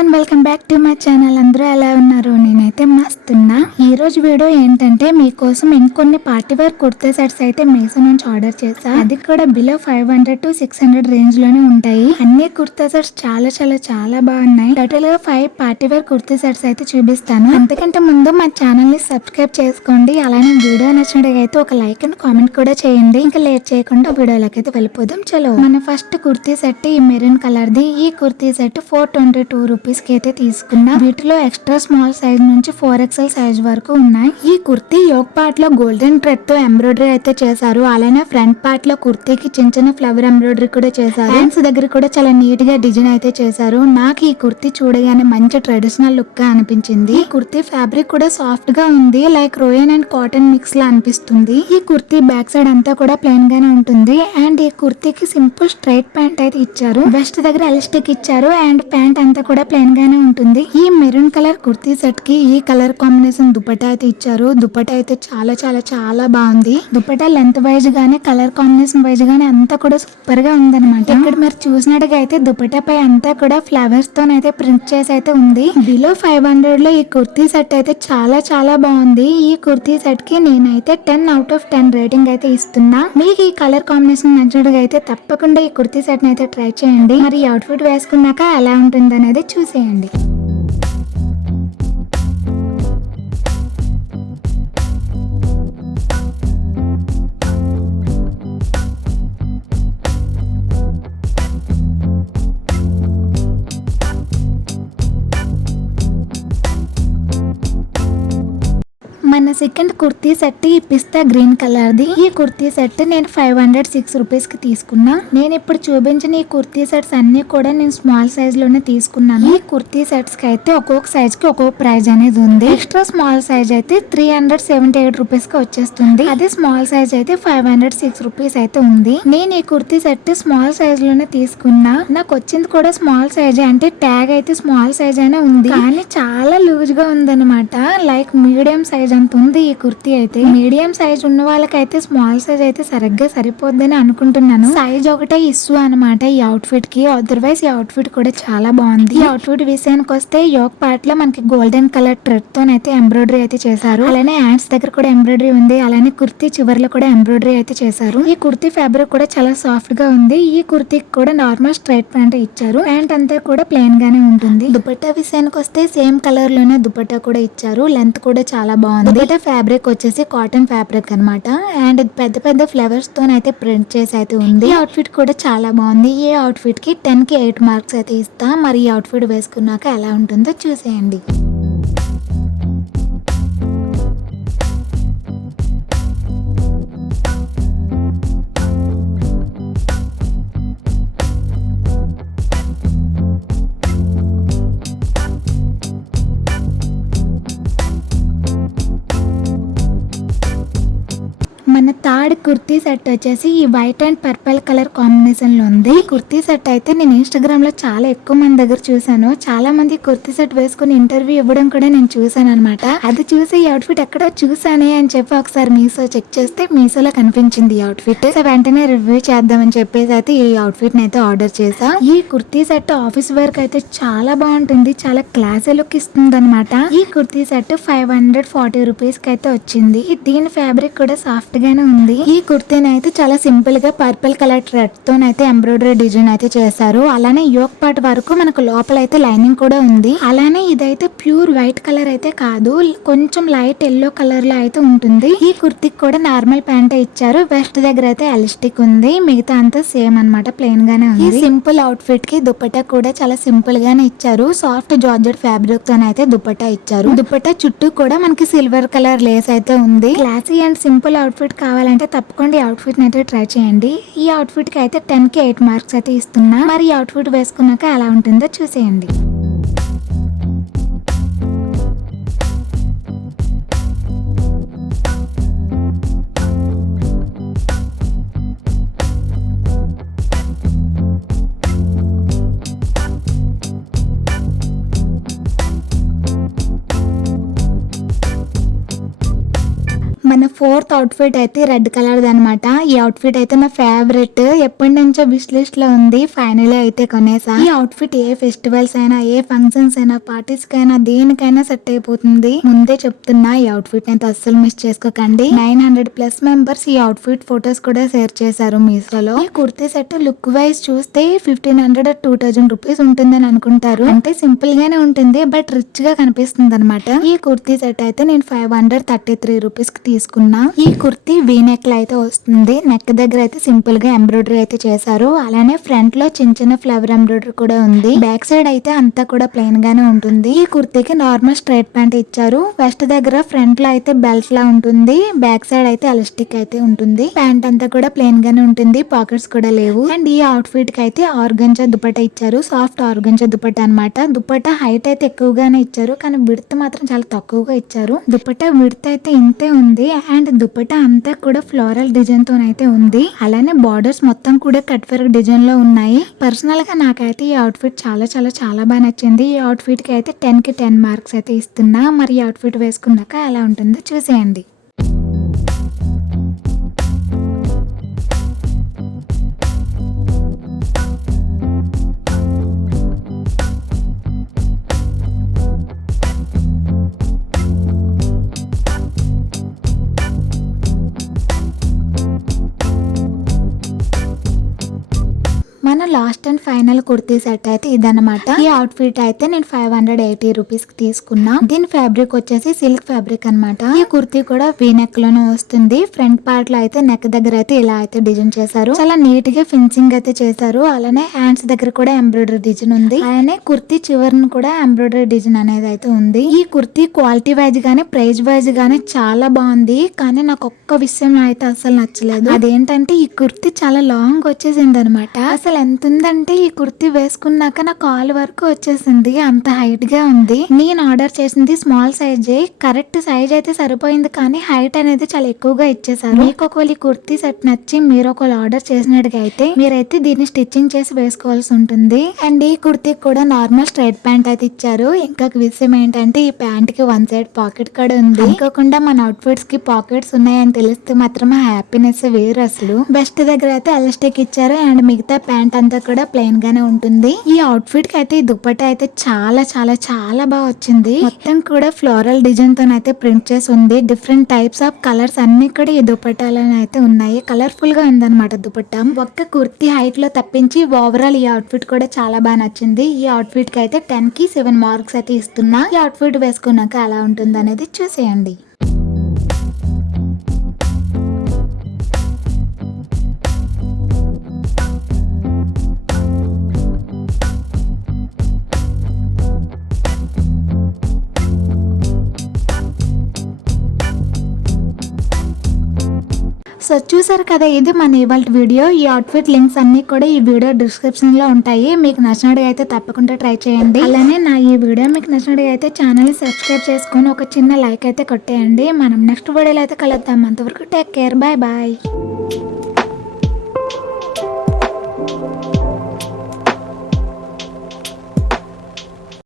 Everyone, welcome back to my channel. అందరూ ఎలా ఉన్నారు? నేనైతే మస్తున్నా. ఈ రోజు వీడియో ఏంటంటే మీకోసం ఇంకొన్ని పార్టీ వేర్ కుర్తా సెట్స్ అయితే మీషో నుంచి ఆర్డర్ చేసా. అది కూడా బిలో 500 to 600 రేంజ్ లోనే ఉంటాయి. అన్ని కుర్తా సెట్స్ చాలా చాలా చాలా బాగున్నాయి. టోటల్ గా 5 పార్టీ వేర్ కుర్తా సెట్స్ అయితే చూపిస్తాను. అంతకంటే ముందు మా ఛానల్ ని సబ్స్క్రైబ్ చేసుకోండి. అలానే వీడియో నచ్చినట్లయితే ఒక లైక్ అండ్ కామెంట్ కూడా చేయండి. ఇంకా లేట్ చేయకుండా వీడియోలోకి అయితే వెళ్ళిపోదాం. చలో, మన ఫస్ట్ కుర్తీ సెట్ ఈ మెరూన్ కలర్ ది. ఈ కుర్తీ సెట్ 422 రూపీస్ కి అయితే తీసుకున్నా. వీటిలో ఎక్స్ట్రా స్మాల్ సైజ్ నుంచి 4XL సైజ్ వరకు ఉన్నాయి. ఈ కుర్తీ యోక్ పార్ట్ లో గోల్డెన్ థ్రెడ్ తో ఎంబ్రాయిడరీ అయితే చేశారు. అలానే ఫ్రంట్ పార్ట్ లో కుర్తీకి చిన్న చిన్న ఫ్లవర్ ఎంబ్రాయిడరీ కూడా చేశారు. హ్యాండ్స్ దగ్గర కూడా చాలా నీట్ గా డిజైన్ అయితే చేశారు. నాకు ఈ కుర్తీ చూడగానే మంచి ట్రెడిషనల్ లుక్ గా అనిపించింది. ఈ కుర్తీ ఫ్యాబ్రిక్ కూడా సాఫ్ట్ గా ఉంది. లైక్ రోయన్ అండ్ కాటన్ మిక్స్ లా అనిపిస్తుంది. ఈ కుర్తీ బ్యాక్ సైడ్ అంతా కూడా ప్లెయిన్ గానే ఉంటుంది. అండ్ ఈ కుర్తీకి సింపుల్ స్ట్రైట్ ప్యాంట్ అయితే ఇచ్చారు. వెస్ట్ దగ్గర ఎలాస్టిక్ ఇచ్చారు. అండ్ ప్యాంట్ అంతా కూడా ప్లెయిన్ గానే ఉంటుంది. ఈ మెరూన్ కలర్ కుర్తీ సెట్ కి ఈ కలర్ కాంబినేషన్ దుపట్టా అయితే ఇచ్చారు. దుపట్టా అయితే చాలా చాలా చాలా బాగుంది. దుపట్టా లెంత్ వైజ్ గానే కలర్ కాంబినేషన్ వైజ్ గానే అంతా కూడా సూపర్ గా ఉందన్నమాట. ఇక్కడ మీరు చూసినట్టుగా అయితే దుపట్టా పై అంతా కూడా ఫ్లవర్స్ తో అయితే ప్రింట్ చేసి అయితే ఉంది. బిలో 500 లో ఈ కుర్తీ సెట్ అయితే చాలా చాలా బాగుంది. ఈ కుర్తీ సెట్ కి నేనైతే 10 out of 10 రేటింగ్ అయితే ఇస్తున్నా. మీకు ఈ కలర్ కాంబినేషన్ నచ్చినట్టుగా అయితే తప్పకుండా ఈ కుర్తీ సెట్ అయితే ట్రై చేయండి. మరి ఈ అవుట్ఫిట్ వేసుకున్నాక ఎలా ఉంటుంది అనేది చూసేయండి. మన సెకండ్ కుర్తీ సెట్ ఈ పిస్తా గ్రీన్ కలర్ ది. ఈ కుర్తీ సెట్ నేను 506 రూపీస్ కి తీసుకున్నా. నేను ఇప్పుడు చూపించిన ఈ కుర్తీ సెట్స్ అన్ని కూడా నేను స్మాల్ సైజ్ లోనే తీసుకున్నాను. ఈ కుర్తీ సెట్స్ కి అయితే ఒక్కొక్క సైజ్ కి ఒక్కొక్క ప్రైస్ అనేది ఉంది. ఎక్స్ట్రా స్మాల్ సైజ్ అయితే 378 రూపీస్ కి వచ్చేస్తుంది. అదే స్మాల్ సైజ్ అయితే 506 రూపీస్ అయితే ఉంది. నేను ఈ కుర్తీ సెట్ స్మాల్ సైజ్ లోనే తీసుకున్నా. నాకు వచ్చింది కూడా స్మాల్ సైజ్, అంటే ట్యాగ్ అయితే స్మాల్ సైజ్ అనే ఉంది, కానీ చాలా లూజ్ గా ఉందన్నమాట. లైక్ మీడియం సైజ్ అంత ఉంది ఈ కుర్తీ అయితే. మీడియం సైజ్ ఉన్న వాళ్ళకైతే స్మాల్ సైజ్ అయితే సరిగ్గా సరిపోద్దని అనుకుంటున్నాను. సైజ్ ఒకటే ఇష్యూ అనమాట ఈ అవుట్ ఫిట్ కి. అదర్వైజ్ ఈ అవుట్ ఫిట్ కూడా చాలా బాగుంది. ఈ అవుట్ ఫిట్ విషయానికి వస్తే యోక్ పార్ట్ లో మనకి గోల్డెన్ కలర్ థ్రెడ్ తో అయితే ఎంబ్రాయిడరీ అయితే చేశారు. అలానే హ్యాండ్స్ దగ్గర కూడా ఎంబ్రాయిడరీ ఉంది. అలానే కుర్తీ చివర్లో కూడా ఎంబ్రాయిడరీ అయితే చేశారు. ఈ కుర్తీ ఫ్యాబ్రిక్ కూడా చాలా సాఫ్ట్ గా ఉంది. ఈ కుర్తీకి కూడా నార్మల్ స్ట్రైట్ ప్యాంట్ ఇచ్చారు. ప్యాంట్ అంతా కూడా ప్లెయిన్ గానే ఉంటుంది. దుపట్టా విషయానికి వస్తే సేమ్ కలర్ లోనే దుపట్టా కూడా ఇచ్చారు. లెంత్ కూడా చాలా బాగుంది. దుపట్టా ఫ్యాబ్రిక్ వచ్చేసి కాటన్ ఫ్యాబ్రిక్ అన్నమాట. అండ్ పెద్ద పెద్ద ఫ్లవర్స్ తో అయితే ప్రింట్ చేసి అయితే ఉంది. ఈ అవుట్ ఫిట్ కూడా చాలా బాగుంది. ఈ అవుట్ ఫిట్ కి 10 కి 8 మార్క్స్ అయితే ఇస్తా. మరి ఈ అవుట్ ఫిట్ వేసుకున్నాక ఎలా ఉంటుందో చూసేయండి. మన థర్డ్ కుర్తీ సెట్ వచ్చేసి ఈ white and purple colour combination లో ఉంది. ఈ కుర్తీ సెట్ అయితే నేను ఇన్స్టాగ్రామ్ లో చాలా ఎక్కువ మంది దగ్గర చూసాను. చాలా మంది కుర్తీ సెట్ వేసుకుని ఇంటర్వ్యూ ఇవ్వడం కూడా నేను చూసాను అనమాట. అది చూసి ఈ అవుట్ ఫిట్ ఎక్కడో చూసానే అని చెప్పి ఒకసారి మీషో చెక్ చేస్తే మీషోలో కనిపించింది ఈ అవుట్ ఫిట్. సో వెంటనే రివ్యూ చేద్దామని చెప్పేసి అయితే ఈ అవుట్ ఫిట్ ని అయితే ఆర్డర్ చేసా. ఈ కుర్తీ సెట్ ఆఫీస్ వేర్ కి అయితే చాలా బాగుంటుంది. చాలా క్లాసీ లుక్ ఇస్తుంది అనమాట. ఈ కుర్తీ సెట్ 540 రూపీస్ కి అయితే వచ్చింది. దీని ఫ్యాబ్రిక్ కూడా సాఫ్ట్ గానే ఉంది. ఈ కుర్తీని అయితే చాలా సింపుల్ గా పర్పుల్ కలర్ థ్రెడ్ తో అయితే ఎంబ్రాయిడరీ డిజైన్ అయితే చేశారు. అలానే యోక్ పార్ట్ వరకు మనకు లోపల అయితే లైనింగ్ కూడా ఉంది. అలానే ఇదైతే ప్యూర్ వైట్ కలర్ అయితే కాదు, కొంచెం లైట్ ఎల్లో కలర్ లో అయితే ఉంటుంది. ఈ కుర్తీకి కూడా నార్మల్ ప్యాంట్ ఇచ్చారు. వెస్ట్ దగ్గర అయితే ఎలాస్టిక్ ఉంది. మిగతా అంతా సేమ్ అన్నమాట, ప్లెయిన్ గానే ఉంది. ఈ సింపుల్ అవుట్ ఫిట్ కి దుపట్టా కూడా చాలా సింపుల్ గానే ఇచ్చారు. సాఫ్ట్ జార్జెట్ ఫ్యాబ్రిక్ తో అయితే దుపట్టా ఇచ్చారు. దుపట్టా చుట్టూ కూడా మనకి సిల్వర్ కలర్ లేస్ అయితే ఉంది. Classy and simple out fit కావాలంటే తప్పకుండా ఈ అవుట్ ఫిట్ అయితే ట్రై చేయండి. ఈ అవుట్ ఫిట్ కి అయితే 10 కి 8 మార్క్స్ అయితే ఇస్తున్నా. మరి ఈ అవుట్ ఫిట్ వేసుకున్నాక ఎలా ఉంటుందో చూసేయండి. మన ఫోర్త్ అవుట్ఫిట్ అయితే రెడ్ కలర్ అనమాట. ఈ అవుట్ఫిట్ అయితే నా ఫేవరెట్, ఎప్పటి నుంచో విష్ లిస్ట్ లో ఉంది. ఫైనల్ అయితే కొనేసా. ఈ అవుట్ఫిట్ ఏ ఫెస్టివల్స్ అయినా, ఏ ఫంక్షన్స్ అయినా, పార్టీస్ కైనా, దేనికైనా సెట్ అయిపోతుంది. ముందే చెప్తున్నా, ఈ అవుట్ఫిట్ అయితే అస్సలు మిస్ చేసుకోకండి. 900+ మెంబర్స్ ఈ అవుట్ఫిట్ ఫొటోస్ కూడా షేర్ చేశారు మీషోలో. ఈ కుర్తీ సెట్ లుక్ వైజ్ చూస్తే 1500 2000 రూపీస్ ఉంటుందని అనుకుంటారు. అంటే సింపుల్ గానే ఉంటుంది, బట్ రిచ్ గా కనిపిస్తుంది అనమాట. ఈ కుర్తీ సెట్ అయితే నేను 533 రూపీస్ కి తీసుకున్నా. ఈ కుర్తీ వీ నెక్ లో అయితే వస్తుంది. నెక్ దగ్గర అయితే సింపుల్ గా ఎంబ్రాయిడరీ అయితే చేశారు. అలానే ఫ్రంట్ లో చిన్న చిన్న ఫ్లవర్ ఎంబ్రాయిడరీ కూడా ఉంది. బ్యాక్ సైడ్ అయితే అంతా కూడా ప్లెయిన్ గానే ఉంటుంది. ఈ కుర్తీకి నార్మల్ స్ట్రైట్ ప్యాంట్ ఇచ్చారు. వెస్ట్ దగ్గర ఫ్రంట్ లో అయితే బెల్ట్ లా ఉంటుంది, బ్యాక్ సైడ్ అయితే ఎలాస్టిక్ అయితే ఉంటుంది. ప్యాంట్ అంతా కూడా ప్లెయిన్ గానే ఉంటుంది, పాకెట్స్ కూడా లేవు. అండ్ ఈ అవుట్ఫిట్ కి అయితే ఆర్గంజా దుపట్టా ఇచ్చారు. సాఫ్ట్ ఆర్గంజా దుపట్టా అనమాట. దుపట్టా హైట్ అయితే ఎక్కువగానే ఇచ్చారు, కానీ విడ్త్ మాత్రం చాలా తక్కువగా ఇచ్చారు. దుపట్టా విడ్త్ అయితే ఇంతే ఉంది. అండ్ దుపట్టా అంతా కూడా ఫ్లోరల్ డిజైన్ తో అయితే ఉంది. అలానే బార్డర్స్ మొత్తం కూడా కట్ వర్క్ డిజైన్ లో ఉన్నాయి. పర్సనల్ గా నాకైతే ఈ అవుట్ఫిట్ చాలా చాలా చాలా బాగా నచ్చింది. ఈ అవుట్ఫిట్ కి అయితే 10 కి 10 మార్క్స్ అయితే ఇస్తున్నా. మరి ఈ అవుట్ఫిట్ వేసుకున్నాక ఎలా ఉంటుందో చూసేయండి. మన last and final kurti set అయితే ఇదన్నమాట. ఈ అవుట్ఫిట్ అయితే నేను 580 రూపీస్ కి తీసుకున్నా. దీని ఫ్యాబ్రిక్ వచ్చేసి సిల్క్ ఫ్యాబ్రిక్ అన్నమాట. ఈ కుర్తీ కూడా వీ నెక్ లోనే వస్తుంది. ఫ్రంట్ పార్ట్ లో అయితే నెక్ దగ్గర అయితే ఇలా అయితే డిజైన్ చేశారు. చాలా నీట్ గా ఫినిషింగ్ అయితే చేశారు. అలానే హ్యాండ్స్ దగ్గర కూడా ఎంబ్రాయిడరీ డిజైన్ ఉంది. అలానే కుర్తీ చివరిని కూడా ఎంబ్రాయిడరీ డిజైన్ అనేది అయితే ఉంది. ఈ కుర్తీ క్వాలిటీ వైజ్ గానీ ప్రైస్ వైజ్ గానీ చాలా బాగుంది. కానీ నాకు ఒక్క విషయం అయితే అసలు నచ్చలేదు. అదేంటంటే ఈ కుర్తీ చాలా లాంగ్ వచ్చేసింది అనమాట. అసలు ఎంత ఉందంటే ఈ కుర్తీ వేసుకున్నాక నా కాల్ వరకు వచ్చేసింది, అంత హైట్ గా ఉంది. నేను ఆర్డర్ చేసింది స్మాల్ సైజే. కరెక్ట్ సైజ్ అయితే సరిపోయింది, కానీ హైట్ అనేది చాలా ఎక్కువగా ఇచ్చేసారు. మీకు ఒకవేళ ఈ కుర్తీ సెట్ నచ్చి మీరు ఒకవేళ ఆర్డర్ చేసినట్టుగా అయితే మీరైతే దీన్ని స్టిచ్చింగ్ చేసి వేసుకోవాల్సి ఉంటుంది. అండ్ ఈ కుర్తీకి కూడా నార్మల్ స్ట్రైట్ ప్యాంట్ అయితే ఇచ్చారు. ఇంకొక విషయం ఏంటంటే ఈ ప్యాంట్ కి వన్ సైడ్ పాకెట్ కూడా ఉంది. ఇంకోకుండా మన అవుట్ఫిట్స్ కి పాకెట్స్ ఉన్నాయని తెలిస్తే మాత్రం హ్యాపీనెస్ వేరు అసలు. బెస్ట్ దగ్గర అయితే ఎలాస్టిక్ ఇచ్చారు. అండ్ మిగతా ప్యాంట్ అంతా కూడా ప్లెయిన్ గానే ఉంటుంది. ఈ అవుట్ఫిట్ కి అయితే ఈ దుపట్టా అయితే చాలా చాలా చాలా బాగా వచ్చింది. మొత్తం కూడా ఫ్లోరల్ డిజైన్ తో అయితే ప్రింట్ చేసి ఉంది. డిఫరెంట్ టైప్స్ ఆఫ్ కలర్స్ అన్ని కూడా ఈ దుపట్టాలో అయితే ఉన్నాయి. కలర్ఫుల్ గా ఉందన్నమాట దుపట్టా. ఒక్క కుర్తీ హైట్ లో తప్పించి ఓవరాల్ ఈ అవుట్ఫిట్ కూడా చాలా బాగా నచ్చింది. ఈ అవుట్ఫిట్ కి అయితే 10 కి 7 మార్క్స్ అయితే ఇస్తున్నా. ఈ అవుట్ఫిట్ వేసుకున్నాక ఎలా ఉంటుంది అనేది చూసేయండి. సో చూసారు కదా, ఇది మన ఇవాళ వీడియో. ఈ అవుట్ఫిట్ లింక్స్ అన్ని కూడా ఈ వీడియో డిస్క్రిప్షన్ లో ఉంటాయి. మీకు నచ్చినట్టుగా అయితే తప్పకుండా ట్రై చేయండి. అలానే నా ఈ వీడియో మీకు నచ్చినట్టుగా అయితే ఛానల్ ని సబ్స్క్రైబ్ చేసుకొని ఒక చిన్న లైక్ అయితే కొట్టేయండి. మనం నెక్స్ట్ వీడియోలో అయితే కలుద్దాం. అంతవరకు టేక్ కేర్, బాయ్ బాయ్.